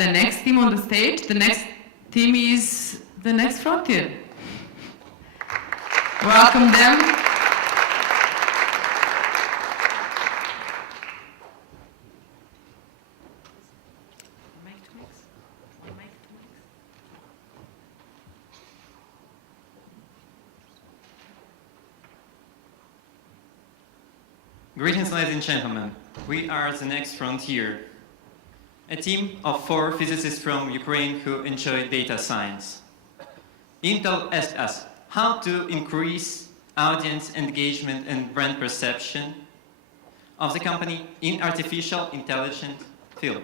the next team on the stage. The next team is the Next Frontier. Welcome them. Greetings, ladies and gentlemen. We are the Next Frontier, a team of 4 physicists from Ukraine who enjoy data science. Intel asked us how to increase audience engagement and brand perception of the company in artificial intelligence field.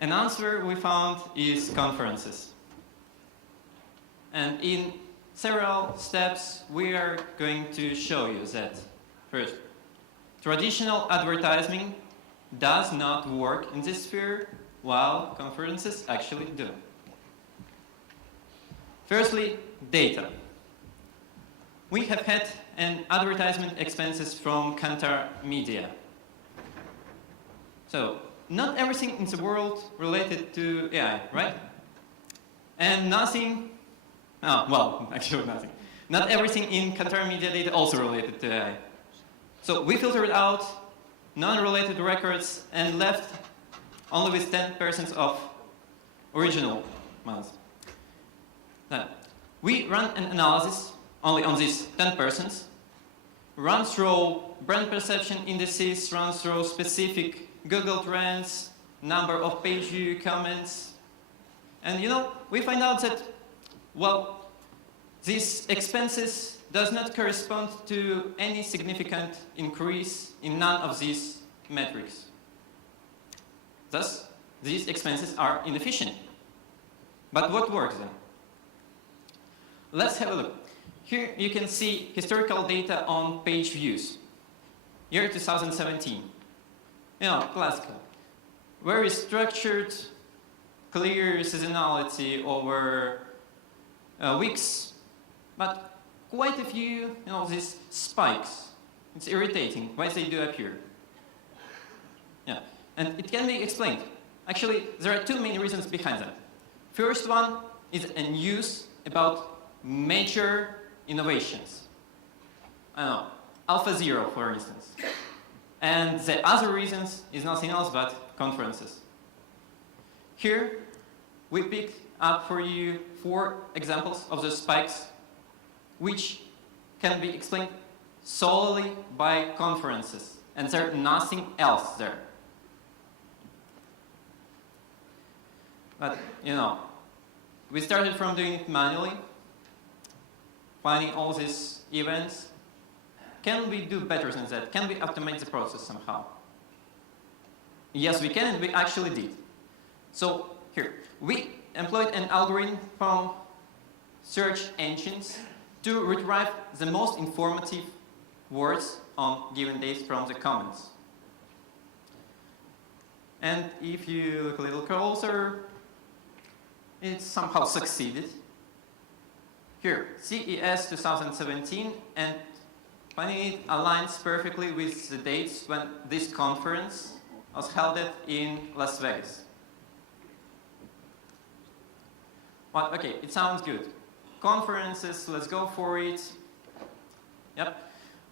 An answer we found is conferences. And in several steps, we are going to show you that. First, traditional advertising does not work in this sphere, while conferences actually do. Firstly, data. We have had an advertisement expenses from Kantar Media. So, not everything in the world related to AI, right? And nothing. Oh, well, actually nothing. Not everything in Kantar Media data also related to AI. So we filtered out non-related records and left only with 10% of original ones. Now, we run an analysis only on these 10%, run through brand perception indices, run through specific Google trends, number of page view comments, and we find out that, well, these expenses does not correspond to any significant increase in none of these metrics. Thus, these expenses are inefficient. But what works then? Let's have a look. Here you can see historical data on page views. Year 2017. Classical. Very structured, clear seasonality over weeks, but quite a few, these spikes. It's irritating why they do appear. Yeah, and it can be explained. Actually, there are 2 main reasons behind that. First one is a news about major innovations. AlphaZero, for instance. And the other reasons is nothing else but conferences. Here, we picked up for you 4 examples of the spikes which can be explained solely by conferences, and there's nothing else there. But, we started from doing it manually, finding all these events. Can we do better than that? Can we optimize the process somehow? Yes, we can, and we actually did. So, here, we employed an algorithm from search engines to retrieve the most informative words on given days from the comments. And if you look a little closer, it somehow succeeded. Here, CES 2017, and finding it aligns perfectly with the dates when this conference was held in Las Vegas. But okay, it sounds good. Conferences, let's go for it. Yep.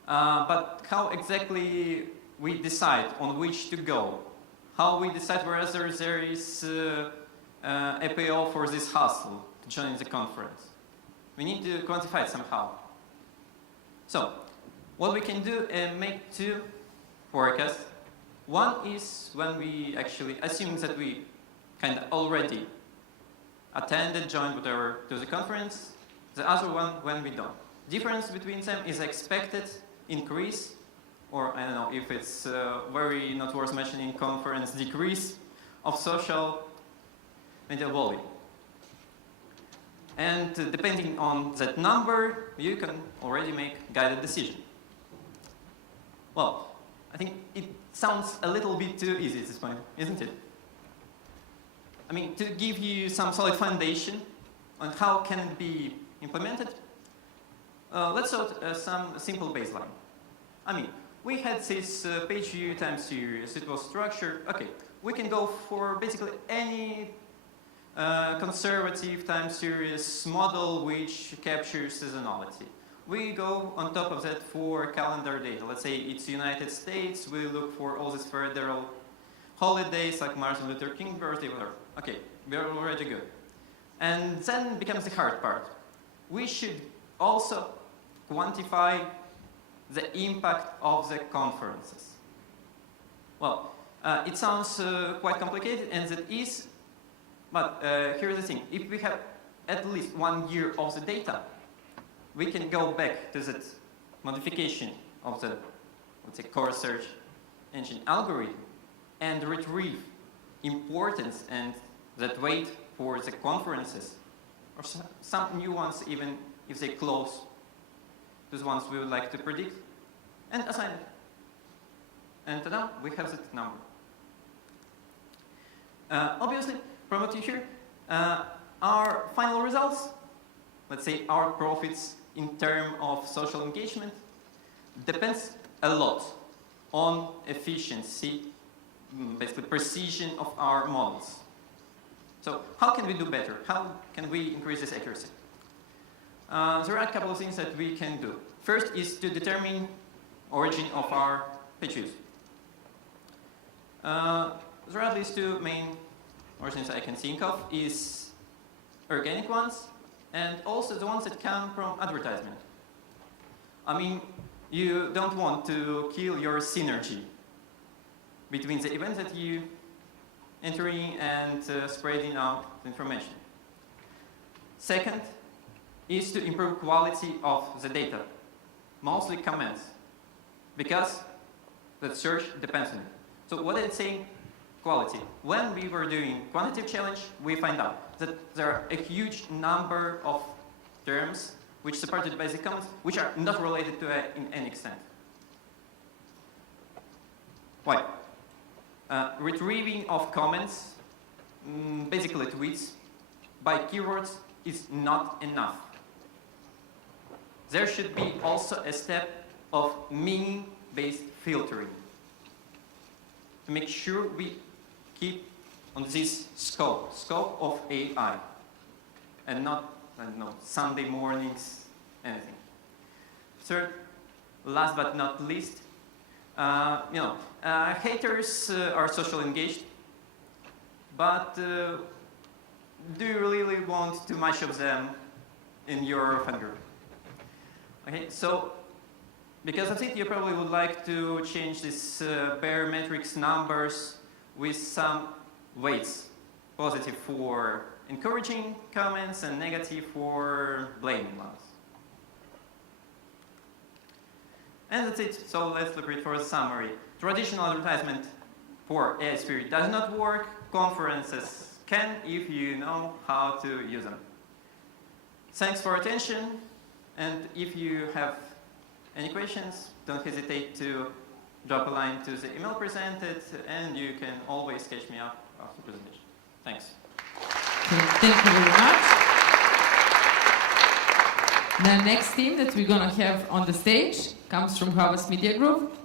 But how exactly we decide on which to go? How we decide whether there is a payoff for this hustle to join the conference? We need to quantify it somehow. So, what we can do is make 2 forecasts. One is when we actually, assuming that we kind of already attended, joined, whatever, to the conference. The other one when we don't. Difference between them is expected increase, or I don't know if it's very not worth mentioning, conference decrease of social media volume. And depending on that number, you can already make guided decision. Well, I think it sounds a little bit too easy at this point, isn't it? I mean, to give you some solid foundation on how can it be implemented, let's start some simple baseline. I mean, we had this page view time series. It was structured. Okay, we can go for basically any conservative time series model which captures seasonality. We go on top of that for calendar data. Let's say it's United States. We look for all these federal holidays like Martin Luther King birthday, whatever. Okay, we're already good. And then becomes the hard part. We should also quantify the impact of the conferences. Well, it sounds quite complicated, and it is, but here's the thing. If we have at least 1 year of the data, we can go back to that modification of the, let's say, core search engine algorithm and retrieve importance and that weight for the conferences, or some new ones, even if they close those ones we would like to predict, and assign it. And ta-da, we have that number. Obviously, from what you hear, our final results, let's say our profits in terms of social engagement, depends a lot on efficiency, basically precision of our models. So how can we do better? How can we increase this accuracy? There are a couple of things that we can do. First is to determine origin of our page views. There are at least two main origins I can think of, is organic ones and also the ones that come from advertisement. I mean, you don't want to kill your synergy between the events that you entering and spreading out information. Second is to improve quality of the data, mostly comments, because the search depends on it. So what is saying? Quality. When we were doing quantitative challenge, we find out that there are a huge number of terms which supported by the comments which are not related to it in any extent. Why? Retrieving of comments, basically tweets, by keywords is not enough. There should be also a step of meaning-based filtering to make sure we keep on this scope of AI, and not, I don't know, Sunday mornings, anything. Third, last but not least, haters are socially engaged, but do you really want too much of them in your fan group? Okay, so because of it, you probably would like to change this barometrics numbers with some weights, positive for encouraging comments and negative for blaming ones. And that's it. So let's look at it for a summary. Traditional advertisement for AI Spirit does not work. Conferences can if you know how to use them. Thanks for attention. And if you have any questions, don't hesitate to drop a line to the email presented, and you can always catch me up after the presentation. Thanks. Thank you very much. The next team that we're going to have on the stage comes from Harvest Media Group.